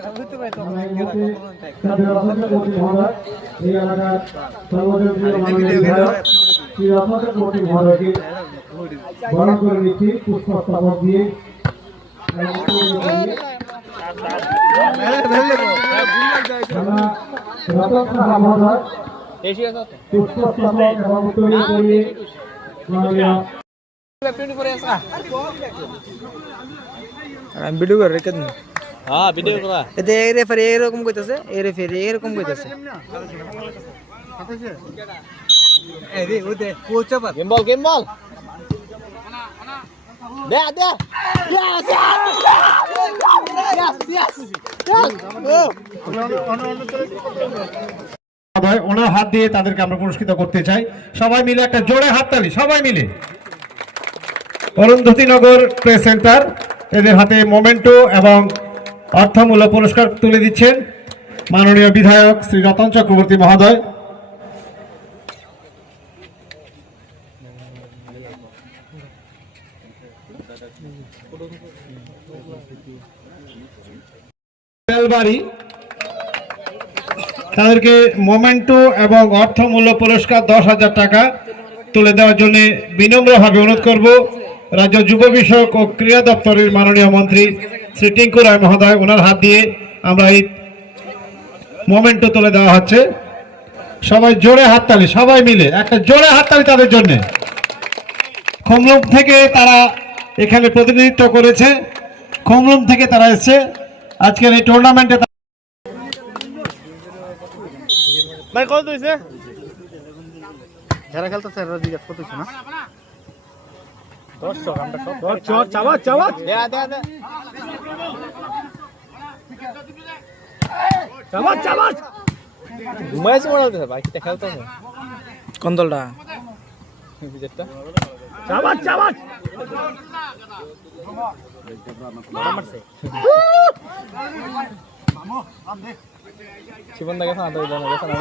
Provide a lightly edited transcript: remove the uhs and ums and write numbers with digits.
এই এলাকার সর্বজনীয় মাননীয় বিধায়ক শ্রী রত্নাকর কমিটি মহোদয়কে বরণ করে নিচ্ছি পুষ্পস্তবক দিয়ে। রতন সাহা মহোদয় পুষ্পস্তবক এবং উত্তরীয় পরিয়ে মাননীয় ভিডিও করে রেখে দিন। হ্যাঁ ভিডিও করা এতে এই রেফারি এরকম কইতাছে, এই রেফারি এরকম কইতাছে। এই রে ওতে কোচ আবার গেম বল দে ইয়েস ওনার হাত দিয়ে তাদেরকে আমরা পুরস্কৃত করতে চাই। সবাই মিলে একটা জোরে হাততালি, সবাই মিলে। অরুন্ধতিনগর প্রেস সেন্টার এদের হাতে মোমেন্টো এবং অর্থমূল্য পুরস্কার তুলে দিচ্ছেন মাননীয় বিধায়ক শ্রী রতন চক্রবর্তী মহোদয়। তাদেরকে মোমেন্টো এবং অর্থমূল্য পুরস্কার 10,000 টাকা তুলে দেওয়ার জন্য বিনম্রভাবে অনুরোধ করব রাজ্য যুব বিষয়ক ও ক্রীড়া দপ্তরের মাননীয় মন্ত্রী শ্রী টিঙ্কু রায় মহোদয়। ওনার হাত দিয়ে আমরা এই মোমেন্টো তুলে দেওয়া হচ্ছে। সবাই জোরে হাততালি, সবাই মিলে একটা জোরে হাততালি তাদের জন্য। খমলুম থেকে তারা এখানে প্রতিনিধিত্ব করেছে, খমলুম থেকে তারা এসেছে আজকের এই টুর্নামেন্টে। ভাই কত হইছে? যারা খেলতেছে এরা জিজ্ঞাসা করতেছে না। 10 আমরা সব চাবাত দে চাবাত ঘুমাইছে মনে হচ্ছে ভাই, কিটা খেলতেছে কোন দলটা? বিজেপটা চাবাত জীবন দা গেছে না, তো গেছে না।